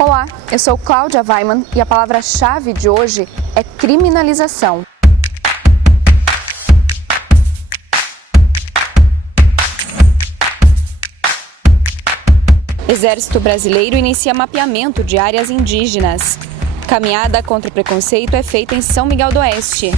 Olá, eu sou Cláudia Weiman e a palavra-chave de hoje é criminalização. Exército Brasileiro inicia mapeamento de áreas indígenas. Caminhada contra o preconceito é feita em São Miguel do Oeste.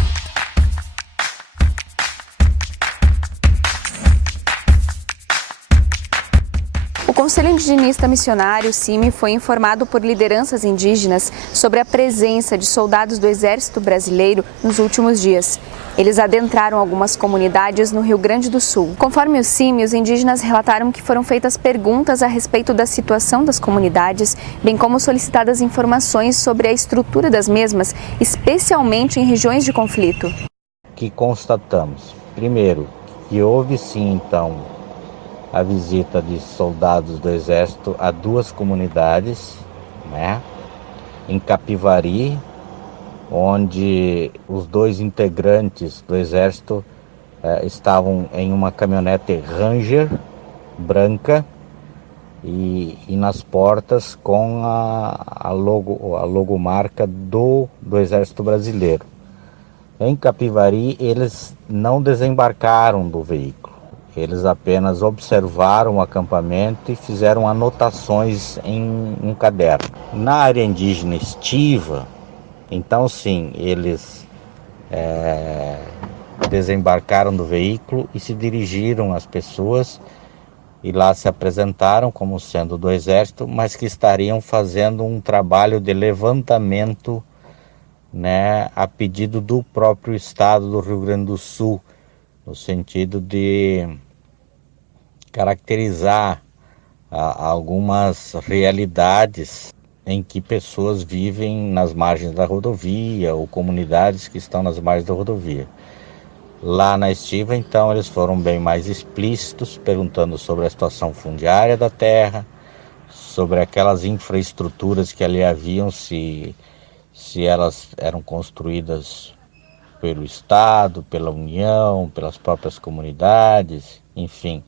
O Conselho Indigenista Missionário, CIMI, foi informado por lideranças indígenas sobre a presença de soldados do Exército Brasileiro nos últimos dias. Eles adentraram algumas comunidades no Rio Grande do Sul. Conforme o CIMI, os indígenas relataram que foram feitas perguntas a respeito da situação das comunidades, bem como solicitadas informações sobre a estrutura das mesmas, especialmente em regiões de conflito. Que constatamos, primeiro, que houve sim, então, a visita de soldados do Exército a duas comunidades, em Capivari, onde os dois integrantes do Exército estavam em uma caminhonete Ranger branca e nas portas com a logomarca do Exército Brasileiro. Em Capivari, eles não desembarcaram do veículo. Eles apenas observaram o acampamento e fizeram anotações em um caderno. Na área indígena estiva, então sim, eles desembarcaram do veículo e se dirigiram às pessoas e lá se apresentaram como sendo do Exército, mas que estariam fazendo um trabalho de levantamento, a pedido do próprio estado do Rio Grande do Sul, no sentido de caracterizar algumas realidades em que pessoas vivem nas margens da rodovia ou comunidades que estão nas margens da rodovia. Lá na estiva, então, eles foram bem mais explícitos, perguntando sobre a situação fundiária da terra, sobre aquelas infraestruturas que ali haviam, se elas eram construídas pelo Estado, pela União, pelas próprias comunidades, enfim.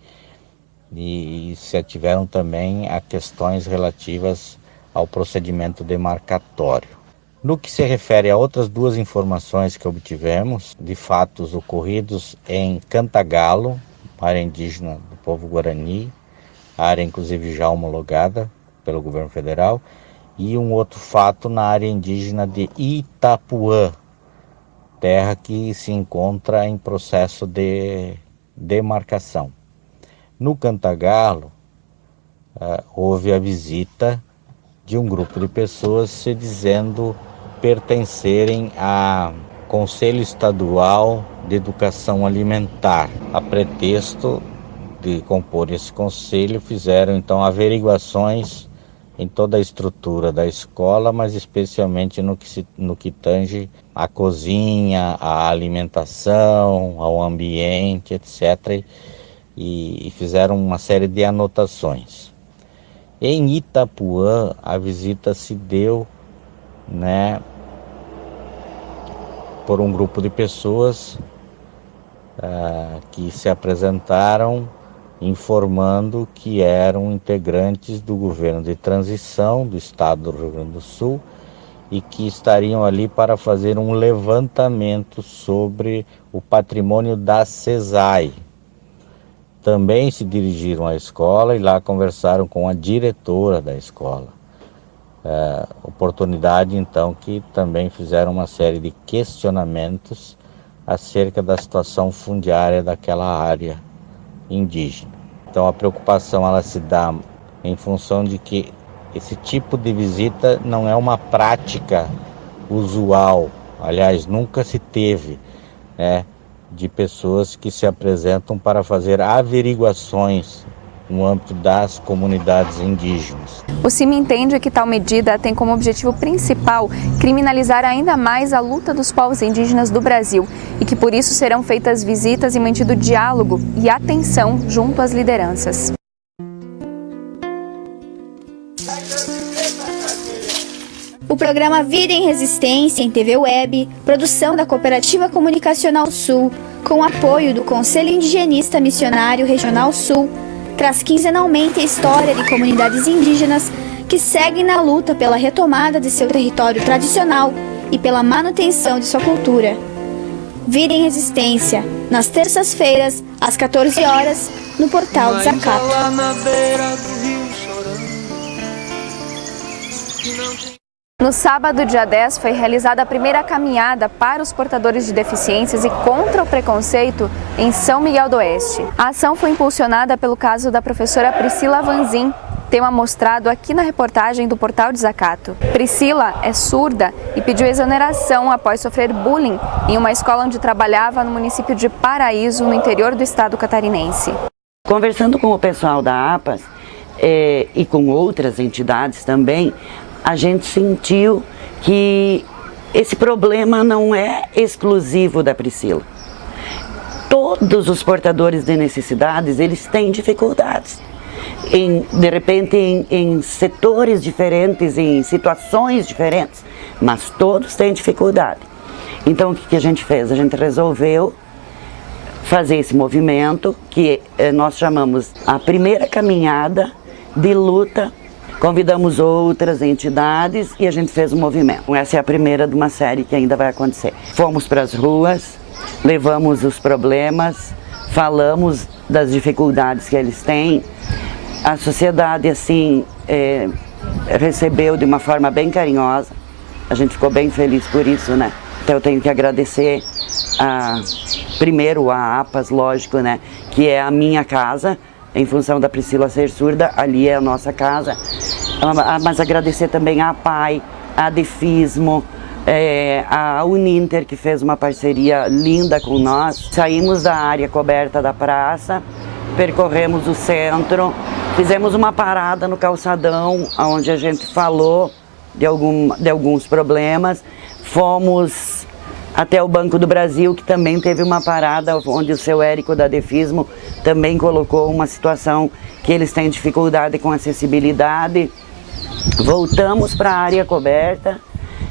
E se ativeram também a questões relativas ao procedimento demarcatório. No que se refere a outras duas informações que obtivemos, de fatos ocorridos em Cantagalo, área indígena do povo Guarani, área inclusive já homologada pelo governo federal, e um outro fato na área indígena de Itapuã, terra que se encontra em processo de demarcação. No Cantagalo, houve a visita de um grupo de pessoas se dizendo pertencerem ao Conselho Estadual de Educação Alimentar. A pretexto de compor esse conselho, fizeram então averiguações em toda a estrutura da escola, mas especialmente no que tange à cozinha, à alimentação, ao ambiente, etc., e fizeram uma série de anotações. Em Itapuã, a visita se deu, por um grupo de pessoas que se apresentaram informando que eram integrantes do governo de transição do estado do Rio Grande do Sul e que estariam ali para fazer um levantamento sobre o patrimônio da CESAI. Também se dirigiram à escola e lá conversaram com a diretora da escola. Oportunidade, então, que também fizeram uma série de questionamentos acerca da situação fundiária daquela área indígena. Então, a preocupação ela se dá em função de que esse tipo de visita não é uma prática usual. Aliás, nunca se teve, de pessoas que se apresentam para fazer averiguações no âmbito das comunidades indígenas. O CIMI entende que tal medida tem como objetivo principal criminalizar ainda mais a luta dos povos indígenas do Brasil e que por isso serão feitas visitas e mantido diálogo e atenção junto às lideranças. O programa Vida em Resistência em TV Web, produção da Cooperativa Comunicacional Sul, com apoio do Conselho Indigenista Missionário Regional Sul, traz quinzenalmente a história de comunidades indígenas que seguem na luta pela retomada de seu território tradicional e pela manutenção de sua cultura. Vida em Resistência, nas terças-feiras, às 14 horas, no Portal Desacato. No sábado, dia 10, foi realizada a primeira caminhada para os portadores de deficiências e contra o preconceito em São Miguel do Oeste. A ação foi impulsionada pelo caso da professora Priscila Vanzin, tema mostrado aqui na reportagem do Portal Desacato. Priscila é surda e pediu exoneração após sofrer bullying em uma escola onde trabalhava no município de Paraíso, no interior do estado catarinense. Conversando com o pessoal da APAS e com outras entidades também, a gente sentiu que esse problema não é exclusivo da Priscila. Todos os portadores de necessidades, eles têm dificuldades. De repente em setores diferentes, em situações diferentes, mas todos têm dificuldade. Então o que a gente fez? A gente resolveu fazer esse movimento que nós chamamos a primeira caminhada de luta. Convidamos outras entidades e a gente fez um movimento. Essa é a primeira de uma série que ainda vai acontecer. Fomos para as ruas, levamos os problemas, falamos das dificuldades que eles têm. A sociedade, assim, recebeu de uma forma bem carinhosa. A gente ficou bem feliz por isso, né? Então eu tenho que agradecer primeiro a APAS, lógico, né? Que é a minha casa. Em função da Priscila ser surda, ali é a nossa casa. Mas agradecer também à APAI, à Defismo, a Uninter, que fez uma parceria linda com nós. Saímos da área coberta da praça, percorremos o centro, fizemos uma parada no calçadão, onde a gente falou de alguns problemas. Fomos até o Banco do Brasil, que também teve uma parada, onde o seu Érico da Defismo também colocou uma situação que eles têm dificuldade com acessibilidade. Voltamos para a área coberta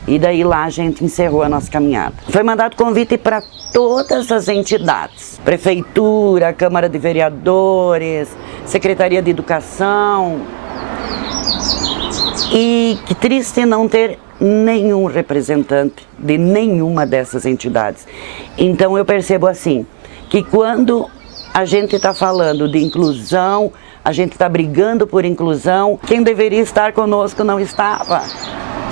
e daí lá a gente encerrou a nossa caminhada. Foi mandado convite para todas as entidades, Prefeitura, Câmara de Vereadores, Secretaria de Educação. E que triste não ter nenhum representante de nenhuma dessas entidades. Então eu percebo assim, que quando a gente está falando de inclusão, a gente está brigando por inclusão, quem deveria estar conosco não estava.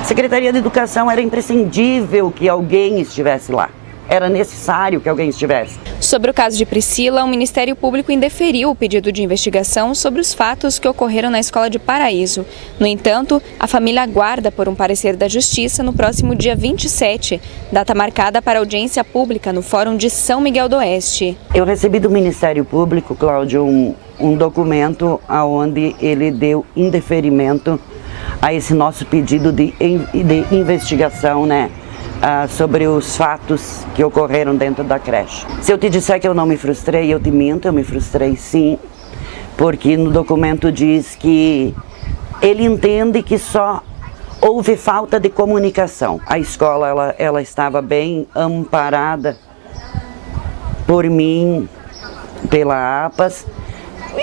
Secretaria de Educação era imprescindível que alguém estivesse lá. Era necessário que alguém estivesse. Sobre o caso de Priscila, o Ministério Público indeferiu o pedido de investigação sobre os fatos que ocorreram na escola de Paraíso. No entanto, a família aguarda por um parecer da Justiça no próximo dia 27, data marcada para audiência pública no Fórum de São Miguel do Oeste. Eu recebi do Ministério Público, Cláudio, um documento onde ele deu indeferimento a esse nosso pedido de investigação, né? Sobre os fatos que ocorreram dentro da creche. Se eu te disser que eu não me frustrei, eu te minto, eu me frustrei sim, porque no documento diz que ele entende que só houve falta de comunicação. A escola ela estava bem amparada por mim, pela APAS,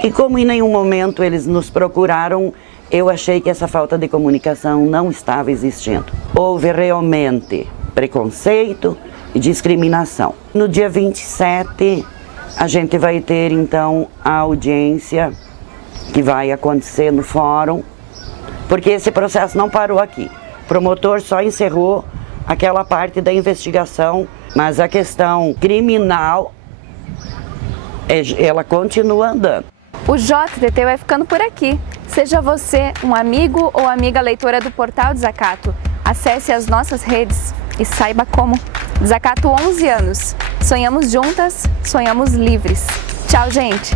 e como em nenhum momento eles nos procuraram, eu achei que essa falta de comunicação não estava existindo. Houve realmente preconceito e discriminação. No dia 27, a gente vai ter então a audiência que vai acontecer no fórum, porque esse processo não parou aqui. O promotor só encerrou aquela parte da investigação, mas a questão criminal, ela continua andando. O JTT vai ficando por aqui. Seja você um amigo ou amiga leitora do Portal Desacato, acesse as nossas redes e saiba como. Desacato 11 anos. Sonhamos juntas, sonhamos livres. Tchau, gente!